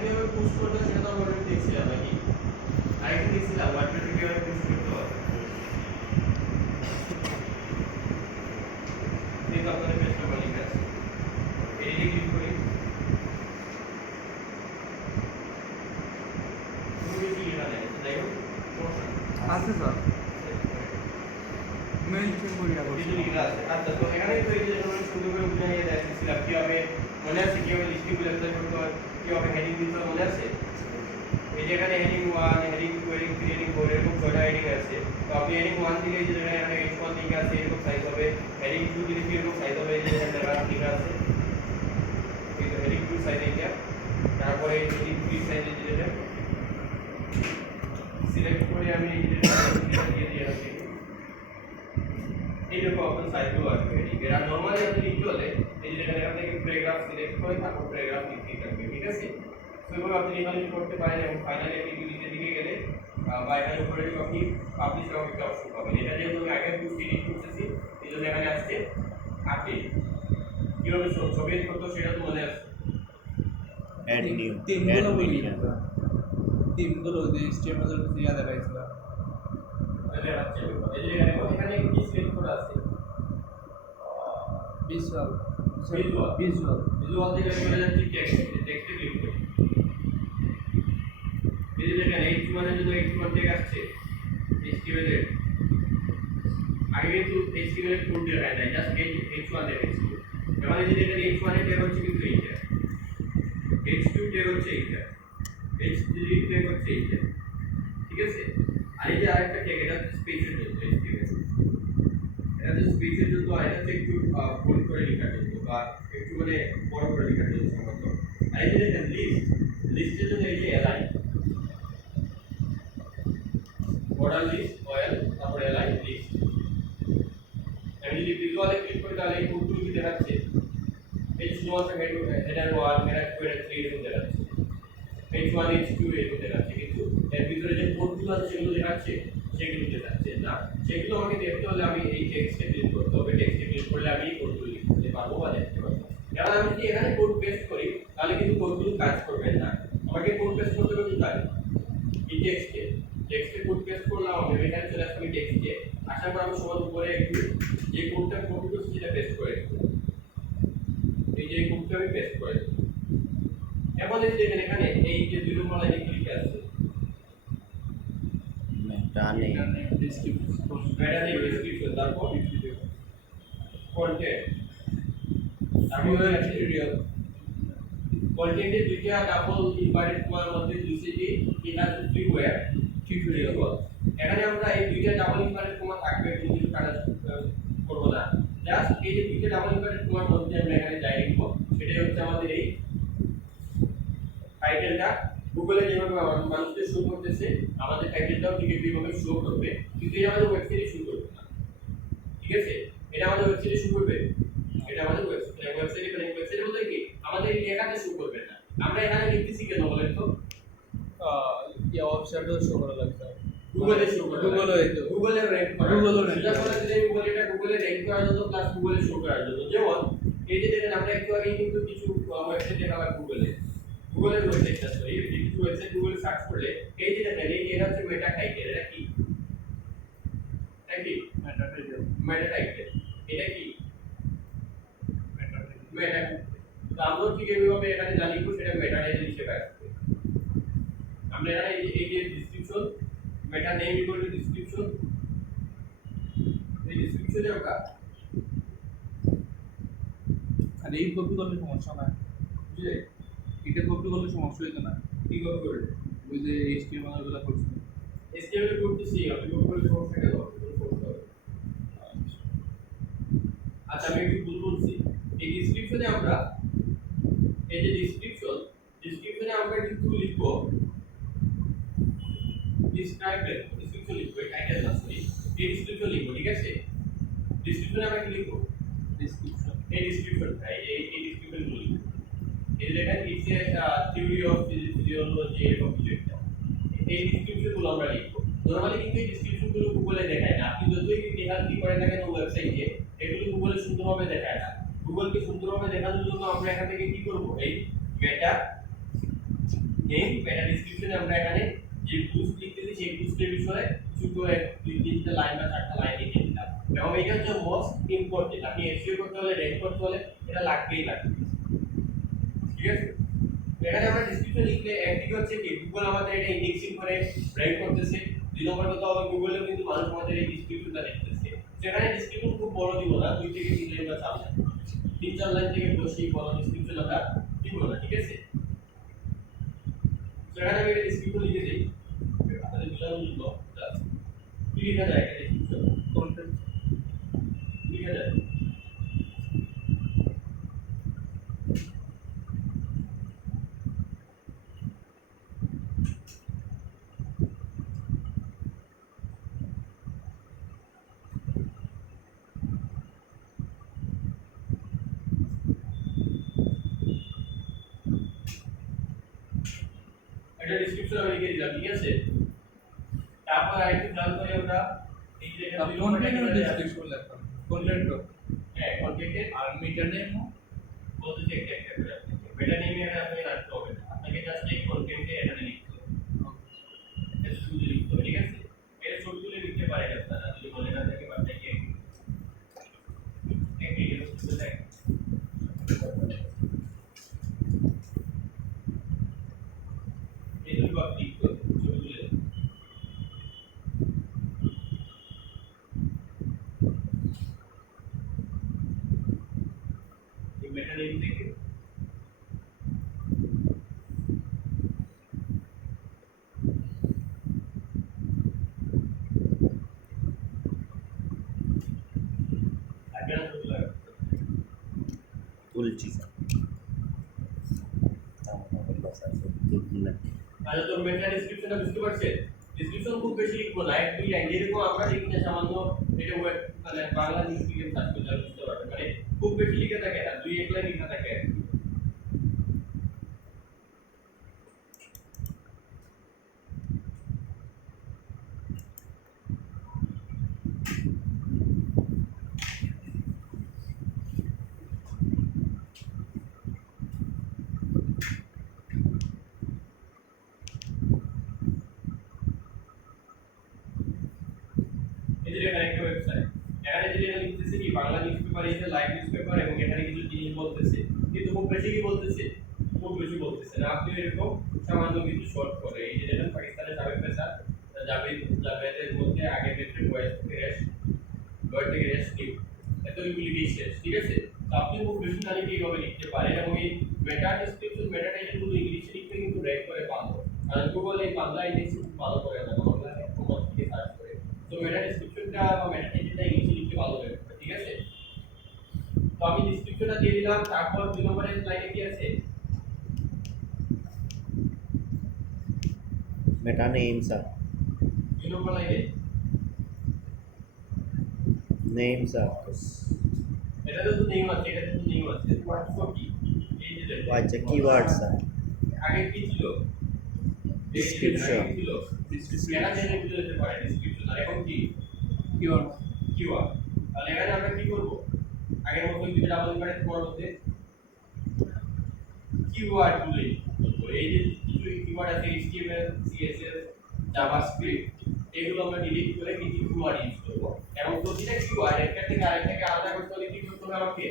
কিভাবে পুশ করতে সেটা তো আমরা অলরেডি দেখছিলাম নাকি আগে দেখছিলাম ওয়ার্ডপ্রেসে কিভাবে পুশ করতে হয় এই তো আপনাদের পেজটা বলি কাজ এডিটে ক্লিক করি তুমি কি এখানে যাই হোক আছে স্যার মেনশন করি আবার কিছু লিখা আছে আচ্ছা তো এখানে তো এই যে আমরা সুন্দর করে বুঝিয়ে দিয়েছিলাম কিভাবে মনে আছে কিভাবে লিস্টিং গুলো অ্যাপ্লাই করতে হয় কিভাবে হেডিং দিতে হয় মনে আছে এই যে এখানে হেডিং 1 হেডিং 2 হেডিং 3 হেডিং 4 এরকম ছয়টা হেডিং আছে তো আপনি হেডিং 1 দিলে এই যে এখানে H1 লেখা আছে এরকম সাইজ হবে হেডিং 2 দিলে এরকম সাইজ হবে এই যে এখানে লেখা আছে এই তো হেডিং 2 সাইজ এটা তারপরে হেডিং 3 সাইজ যেটা সিলেক্ট করে আমি এই যে দিয়ে দিয়েছি এইরকম আপনার সাইজগুলো আসবে এরা নরমালি আপনি লিখতে হলে এই যে এখানে আপনাকে প্যারাগ্রাফ সিলেক্ট করে তারপর প্যারাগ্রাফ লিখতে থাকবে ঠিক আছে সো এভাবে আপনি এখানে করতে পারেন এবং ফাইনালি আপনি নিচের দিকে গেলে বা এখানে উপরে যে আপনি পাবলিশ করার একটা অপশন পাবেন এটা যেহেতু আমি আগে পুশ এডিট করতেছি এই জন্য এখানে আসছে আপডেট কিভাবে ছবি এডিট করতে সেটা তো মনে আছে অ্যাড নিউ তিনগুলো বলি তিনগুলো যে HTML এর ক্রিয়া দেখাইছিল তাহলে আছে এই যে এখানে কি সিলেক্ট করা আছে ভিজুয়াল ভিজুয়াল থেকে চলে যাচ্ছে টেক্সটে ক্লিক করি এই যে দেখেন H1 এর জন্য H1 ট্যাগ আসছে HTML এর আগে কিন্তু HTML এর কোড দেখায় না জাস্ট H1 দেখাচ্ছে এবার এই যে দেখেন H1 এর ট্যাগ হচ্ছে কিন্তু এইটা H2 ট্যাগ হচ্ছে এইটা H3 ট্যাগ হচ্ছে এইটা ঠিক আছে আর এই যে আরেকটা ট্যাগ এটা হচ্ছে স্পেসের জন্য HTML এটা যে স্পেসের জন্য আর এটা একটু বোল্ড করে লেখার জন্য বা একটু মানে বড় করে লেখার জন্য সম্ভবত আর এই যে দেখেন লিস্টের জন্য এই যে এলাই বর্ডার লিস্ট অয়েল তারপর এলাই লিস্ট আমি যদি ভিজুয়ালে ক্লিক করি তাহলে এই কোডগুলো কি দেখাচ্ছে এই শুধুমাত্র হেডার 1 হেডার 2 হেডার 3 এরকম দেখাচ্ছে H1 H2 এরকম দেখাচ্ছে কিন্তু এর ভিতরে যে কোডগুলো আছে সেগুলো দেখাচ্ছে সেগুলো দেখাচ্ছে না সেগুলো আমাকে দেখতে হলে আমি এই টেক্সটে ক্লিক করতে হবে টেক্সটে ক্লিক করলে আমি এই কোডগুলো লিখতে পারবো বা দেখতে পারবো এবার আমি যদি এখানে কোড পেস্ট করি তাহলে কিন্তু কোডগুলো কাজ করবে না আমাকে কোড পেস্ট করতে হবে কোথায় এই টেক্সটে কোড পেস্ট করলাম আমি এখানে চলে আসলাম টেক্সটে আসার পর আমি সবার উপরে একটু যে কোডটা কপি করছি সেটা পেস্ট করে দেব এই যে কোডটা আমি পেস্ট করে দেব এখন এই যে দেখেন এখানে এই যে দুই নম্বর লাইনে ক্লিক আছে মেটানে ডেসক্রিপশন তারপর কন্টেন্ট তারপর টিউটোরিয়াল কন্টেন্টে দুইটা ডাবল ইনভার্টেড কমার মধ্যে দুইটি এটা ফ্রিওয়্যার টিউটোরিয়াল এখানে আমরা এই দুইটা ডাবল ইনভার্টেড কমা থাকবে কোনো কিছু কাজ করব না জাস্ট এই যে দুইটা ডাবল ইনভার্টেড কমার মধ্যে আমরা এখানে যাই লিখব সেটাই হচ্ছে আমাদের এই টাইটেলটা গুগলে যেভাবে মানুষদের শো করতেছে আমাদের টাইটেলটাও ঠিক এইভাবে শো করবে কিন্তু এটা আমাদের ওয়েবসাইটে শো করবে না ঠিক আছে এটা আমাদের ওয়েবসাইটে শো করবে এটা আমাদের ওয়েবসাইটে বলতে কি আমাদের এই লেখাতে শো করবে না আমরা এখানে লিখতেছি কেন বলেন তো কি ওয়েবসাইটে শো করা লাগবে গুগলে শো করবে গুগলে র‍্যাঙ্ক করা সেটা বলে যে আমি বলি এটা গুগলে র‍্যাঙ্ক করার জন্য প্লাস গুগলে শো করার জন্য যেমন এই যে দেখেন আমরা একটু আগে কিন্তু কিছু ওয়েবসাইট দেখালাম গুগলের ওয়েবসাইটটা সরি এই কিছু ওয়েবসাইট গুগলে সার্চ করলে এই যে দেখেন এই এটা হচ্ছে মেটা টাইটেল এটা কি মেটা টাইটেল এটা কি মেটা তো আমরা ঠিক এইভাবে এখানে যা লিখব সেটা মেটা টাইটেল হিসেবে আসবে আমরা এখানে এই যে description meta name equal to description এই ডেসক্রিপশনে আমরা আর এই কপি করলে সমস্যা না বুঝলে এটা কপি করলে সমস্যা হইতো না কি কপি করবে ওই যে HTML গুলো করছি HTML করতেছি আপনি কপি করলে সমস্যা কেন আচ্ছা আমি একটু ভুল বলছি এই ডেসক্রিপশনে আমরা এই যে ডেসক্রিপশনে আমরা কিন্তু লিখব ডেসক্রিপশন লিখব এই টাইটেল না সরি এই ডেসক্রিপশন লিখব ঠিক আছে ডেসক্রিপশনে আমরা কি লিখব ডেসক্রিপশন এই ডেসক্রিপশনটা এই ডেসক্রিপশন লিখব এই লেখা it's a theory of physiology এরকম কিছু একটা এই ডেসক্রিপশনগুলো আমরা লিখব নরমালি কিন্তু এই ডেসক্রিপশনগুলো গুগলে দেখায় না আপনি যতই লেখা কি করে থাকেন ওয়েবসাইটে এগুলো গুগলে সুন্দরভাবে দেখায় না গুগলকে সুন্দরভাবে দেখানোর জন্য আমরা এখান থেকে কি করব এই মেটা নেম মেটা ডেসক্রিপশনে আমরা এখানে যে বুস্ট লিখতেছি সেই বুস্টের বিষয়ে কিছু করে দুই তিনটা লাইন বা চারটা লাইন লিখে দিলাম এবং এটা হচ্ছে মোস্ট ইম্পর্টেন্ট আপনি এসইও করতে হলে র্যাঙ্ক করতে হলে এটা লাগবেই লাগবে ঠিক আছে এখানে আমরা ডেসক্রিপশন লিখলে একদিকে হচ্ছে কি গুগল আমাদের এটা ইন্ডেক্সিং করে র্যাঙ্ক করতেছে দুই নম্বর কথা হবে গুগলেও কিন্তু মানুষ আমাদের এই ডেসক্রিপশনটা লিখতেছে সেখানে ডেসক্রিপশন খুব বড় দিব না 2 থেকে 3 লাইন বা 4 লাইন 3-4 লাইন থেকে বেশি বড় ডেসক্রিপশন আমরা দিব না ঠিক আছে সেখানে আমি ডেসক্রিপশন লিখে দেই আপনাদের বুঝানোর জন্য জাস্ট লিখে দেয় একটা ডেসক্রিপশন কন্টেন্ট লিখে দেয় একটা ডেসক্রিপশন আমি লিখে দিলাম ঠিক আছে তারপর আরেকটু খেয়াল করে আমরা এই যে এখানে কন্টেন্ট ডেসক্রিপশন লিখলাম কন্টেন্ট হ্যাঁ কন্টেন্টের আর মেটা নেম বলতে একটা একটা করে মেটা নেমে এটা আপনি রাখতে হবে না আপনাকে জাস্ট এই কন্টেন্টে এখানে লিখতে হবে এটা শুধু লিখতে হবে ঠিক আছে এটা ছোট করে লিখতে পারেন আপনারা যদি মনে না থাকে বা থেকে এক ভিডিও শুরু থাকে এই দুটো আপনি লিখতে হবে ছোট করে এই মেটা নেম থেকে আপনারা ছোট লাগবে তাহলে তো মেটা ডেসক্রিপশনটা বুঝতে পারছেন ডেসক্রিপশন খুব বেশি লিখবো না এক দুই লাইন যেরকম আমরা লিখি না সামান্য এটা ওয়েব মানে বাংলা নিউজ থেকে সার্চ করলে বুঝতে পারবেন মানে খুব বেশি লিখে থাকে না দুই এক লাইন লেখা থাকে এই যে এখানে একটা ওয়েবসাইট এখানে যে লিখতেছে কি Bangla newspaper is a live newspaper এবং এখানে কিছু জিনিস বলতেছে কিন্তু খুব বেশি কি বলতেছে খুব বেশি বলতেছে না আপনি এরকম সামান্য কিছু শর্ট করে এই যে দেখেন পাকিস্তানের সাবেক পেসার জাভেদের মধ্যে আগে ক্ষেত্রে বয়স থেকে রেস্ট নিউ এতগুলি শেষ ঠিক আছে তো আপনি খুব বেশি না লিখে এইভাবে লিখতে পারেন এবং এই মেটা ডেসক্রিপশন মেটা টাইটেল গুলো ইংলিশে লিখতে কিন্তু র্যাঙ্ক করে পাবো কারণ গুগল এই বাংলা ইন্ডেক্স খুব ভালো করে না বাংলা প্রমাণ থেকে সার্চ করে তো মেটা ডেসক্রিপশনটা বা মেটা টাইটেলটা ইংলিশে লিখতে ভালো হবে ঠিক আছে তো আমি ডেসক্রিপশনটা দিয়ে দিলাম তারপর 2 নম্বরের লাইনে কি আছে meta names are 2 নম্বর লাইনে names are এটা তো নেম আছে এটা তো নেম আছে হোয়াটসঅ্যাপ কি এই যে দেখো আচ্ছা keywords are আগে কি ছিল description ছিল এটা জেনে বুঝে যেতে পারে ডেসক্রিপশন আর এখন কি কিওয়ার্ড কিওয়ার্ড তাহলে এখানে আমরা কি করব আগের মতো দুটো ডাবল ইনভার্টেড পরবর্তীতে কিওয়ার্ড গুলো এই যে কিছু কিওয়ার্ড আছে HTML CSS জাভাস্ক্রিপ্ট এগুলো আমরা ডিলিট করে কিছু কিওয়ার্ড ইউজ করব এবং প্রতিটা কিওয়ার্ড একটা থেকে আরেকটাকে আলাদা করতে হলে কি করতে হবে আমাকে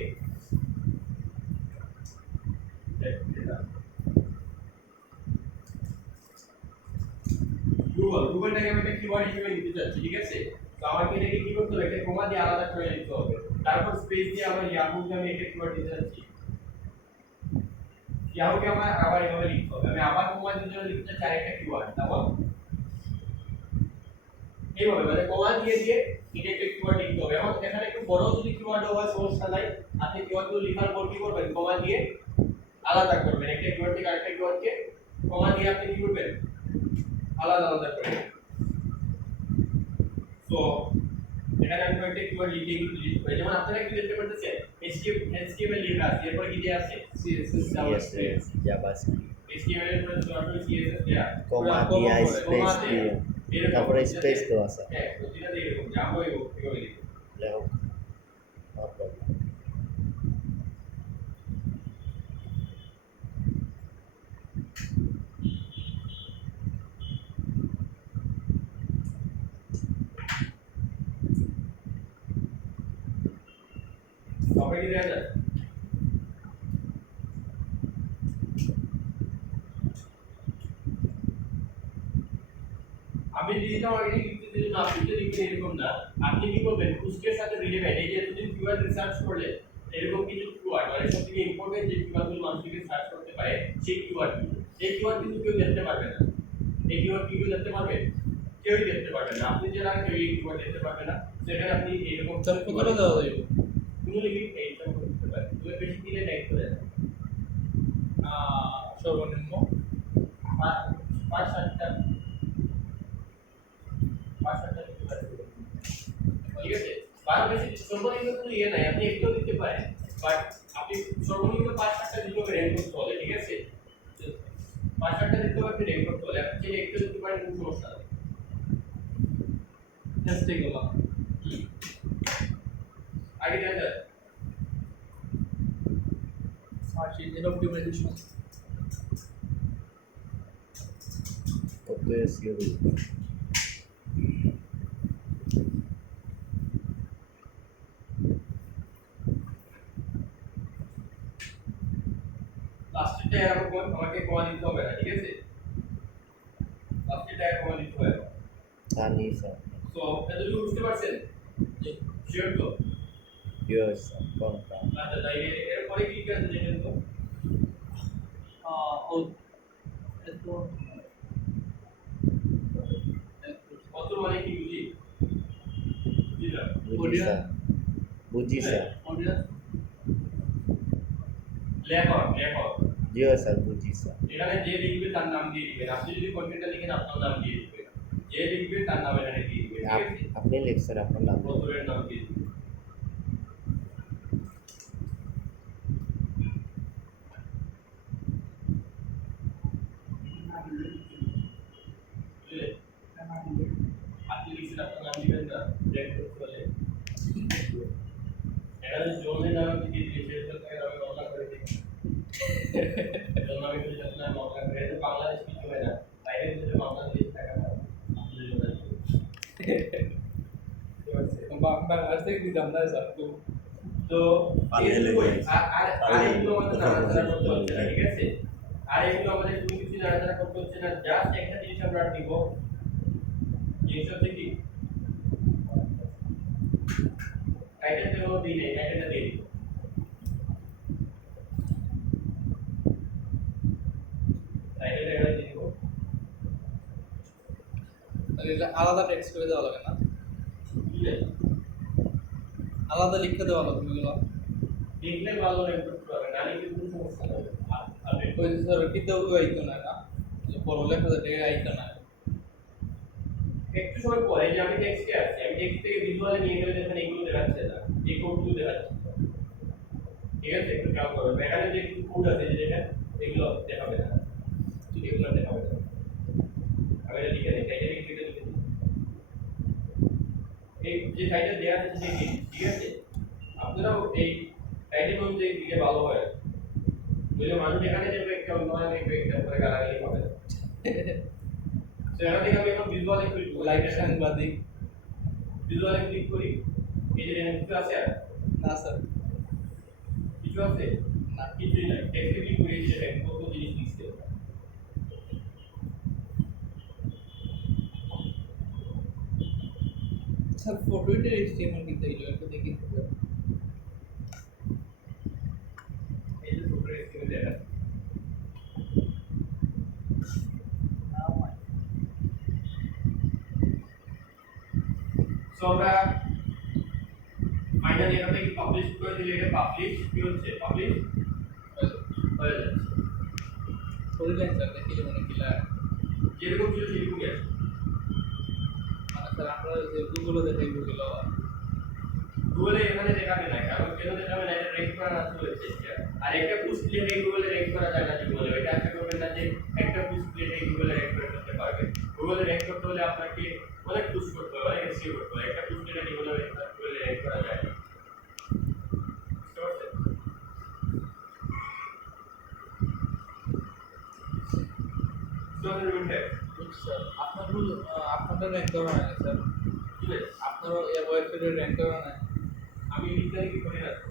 গুগলটাকে আমি একটা কিওয়ার্ড হিসেবে নিতে চাচ্ছি ঠিক আছে তো আমাকে এটাকে কি করতে হবে একটা কমা দিয়ে আলাদা করে লিখতে হবে তারপর স্পেস দিয়ে আমার ইয়াহুকে আমি একটা কিওয়ার্ড দিতে চাচ্ছি ইয়াহুকে আমার আবার এভাবে লিখতে হবে আমি আবার কমা দিয়ে লিখতে চাই একটা কিওয়ার্ড তারপর এইভাবে মানে কমা দিয়ে দিয়ে এটা একটা কিওয়ার্ড লিখতে হবে এখন এখানে একটু বড় যদি কিওয়ার্ড হয় সমস্যা নাই আপনি কিওয়ার্ডগুলো লেখার পর কি করবেন কমা দিয়ে আলাদা করবেন একটা কিওয়ার্ড থেকে আরেকটা কিওয়ার্ডকে কমা দিয়ে আপনি কি করবেন আলাদা আলাদা করবেন তো এখানে আমি একটা কিওয়ার্ড লিখে ডিলিট করে যেমন আপনারা কি দেখতে পাচ্ছেন HTML লেখা আছে এরপর কি দেয়া আছে CSS javascript HTML এর পরে সরাসরি CSS দেয়া comma দিয়া space দিয়ে তারপরে স্পেস দেওয়া আছে হ্যাঁ প্রতিটা দিয়ে এরকম যা হয় এভাবে লিখুন লেখো no problem কথা কি দেখা যায়? আপনি ডিজিটাল মার্কেটিং লিখতে যদি না আপনি লিখতে এরকম না, আপনি কি করবেন পুস্টের সাথে রিলেভেন্ট এই যে এতদিন কিওয়ার্ড রিসার্চ করলে এরকম কিছু কিওয়ার্ড মানে সবথেকে ইম্পর্টেন্ট যে কিওয়ার্ডগুলো মানুষকে সার্চ করতে পারে সেই কিওয়ার্ডগুলো, এই কিওয়ার্ড কিন্তু কেউ দেখতে পারবে না। এই কিওয়ার্ড কেউ দেখতে পারবে, কেউই দেখতে পারবে না। আপনি যারা কেউ এই কিওয়ার্ড দেখতে পারবে না, সেখানে আপনি এরকম কতটা দেওয়া যাবে? কোনো লিমিট নেই, এটা করতে পারে। তুমি বেশি দিলে নেই করে সর্বনিম্ন 5-7টা ঠিক আছে। বারো বেশি সর্বনিম্ন কোনো ইয়ে নাই, আপনি একটু দিতে পারেন, বাট আপনি সর্বনিম্ন 5-7টা দিতে হবে র্যাঙ্ক করতে হলে, ঠিক আছে। 5-7টা দিতে হবে আপনি র্যাঙ্ক করতে হলে, আপনি চাইলে একটু দিতে পারেন, কোনো সমস্যা নেই। জাস্ট এগুলো আগে দেখা যায় সার্চ ইঞ্জিন অপটিমাইজেশন। ওকে SEO লাস্টেরটা এরকম আমাকে কমা দিতে হবে না, ঠিক আছে। লাস্টেরটা কমা দিতে হবে। জানি স্যার। সো এতটুকু বুঝতে পারছেন? যে শিওর তো? Yes sir, confirm. আচ্ছা তাই এরপরে কি কাজ দেখেন তো? ও এত কত মানে কি বুঝি? বুঝি না। বুঝি স্যার, বুঝি স্যার। অডিয়েন্স লেখক জিও স্যার, বুঝি স্যার। এখানে যে লিখবে তার নাম দিয়ে দিবেন। আপনি যদি কন্টেন্টটা লিখেন আপনার নাম দিয়ে দিবেন, যে লিখবে তার নাম এখানে দিয়ে দিবেন, ঠিক আছে। আপনি লিখছেন আপনার নাম। বছরের নাম দিয়ে দিবেন। বুঝলে? আপনি লিখছেন আপনার নাম দিবেন না, র্যাঙ্ক করতে হলে এখানে জনের নাম দিয়ে দিয়েছে, সেটাকে আমি বাংলা করে দিই। জন্য আমি বলি যাতে না বাংলা করে, এটা বাংলাদেশ কিছু হয় না, বাইরে থেকে বাংলাদেশ টাকা না। বাংলাদেশ থেকে দিতাম না স্যার। তো এইগুলোই আর এগুলো আমাদের নাড়াচাড়া করতে হচ্ছে না, ঠিক আছে। আর এগুলো আমাদের কোনো কিছু নাড়াচাড়া করতে হচ্ছে না, জাস্ট একটা জিনিস আমরা দিব, জিনিস হচ্ছে কি টাইটেল দেবো, দিই নেই টাইটেলটা দিয়ে দিব। টাইটেলটা এখানে দিয়ে দিব। এটা আলাদা টেক্সট করে দেওয়া লাগে না? বুঝলে? আলাদা লিখে দেওয়া লাগবে এগুলো। লিখলে ভালো র্যাঙ্ক করতে পারবে, না লিখলে কোনো সমস্যা নেই। ওই যে স্যার কিন্তু আইকন না, যে বড় লেখা থাকে আইকন না। একটু সময় পরে যে আমি টেক্সটে আসছি, আমি টেক্সট থেকে ভিজুয়ালে নিয়ে গেলে দেখেন এগুলো দেখাচ্ছে না, এই কোডগুলো দেখাচ্ছে, ঠিক আছে। একটু খেয়াল করবেন, এখানে যে কোড আছে যেটা এগুলো দেখাবে না, ঠিক এগুলো দেখাবে না। আমি এটা লিখে দিই, টাইটেল লিখে দিই, এই যে টাইটেল দেয়া আছে যে কি, ঠিক আছে। আপনারাও এই টাইটেল অনুযায়ী দিলে ভালো হয়, বুঝলে। মানুষ এখানে দেখবে একটা অন্য দেখবে একটা পরে গালাগালি হবে না। সেখান থেকে আমি এখন ভিজুয়ালে ক্লিক করি, লাইক সাংবাদিক ভিজুয়ালে ক্লিক করি, এই যে এখানে কিছু আছে আর না স্যার, কিছু আছে না কিছুই নাই। টেক্সটে ক্লিক করি, সেটা কত জিনিস লিখতে হবে। স্যার ফটোতে HTML কিন্তু এগুলো একটু দেখি। এই যে ফটো এসটিএমএল দেখা সো আমরা ফাইনালি এখান থেকে পাবলিশ করে দিলে এটা পাবলিশ কি হচ্ছে, পাবলিশ হয়ে যাচ্ছে। করলেন স্যার, দেখিলে মনে কিলা যেরকম ছিল সেরকমই আছে। মানে স্যার আপনারা যে গুগলে দেখাই গুগল গুগলে এখানে দেখাবে না, কারণ কেন দেখাবে না, এটা র্যাঙ্ক করা আছে হচ্ছে। আর একটা পোস্ট লিখে গুগলে র্যাঙ্ক করা যায় না, গুগলে এটা আশা করবেন না যে একটা পোস্ট লিখে গুগলে র্যাঙ্ক করতে পারবে। গুগলে র্যাঙ্ক করতে হলে আপনাকে অনেক পোস্ট করতে হবে, অনেক এসইও করতে হবে। একটা পোস্ট লিখে গুগলে র্যাঙ্ক করা যায় না। বুঝতে পারছেন? স্যার আপনাদের র্যাঙ্ক করা হয় না স্যার, আপনার ওয়েবসাইটে র্যাঙ্ক করা হয় না। আমি লিখতে কি করে রাখবো?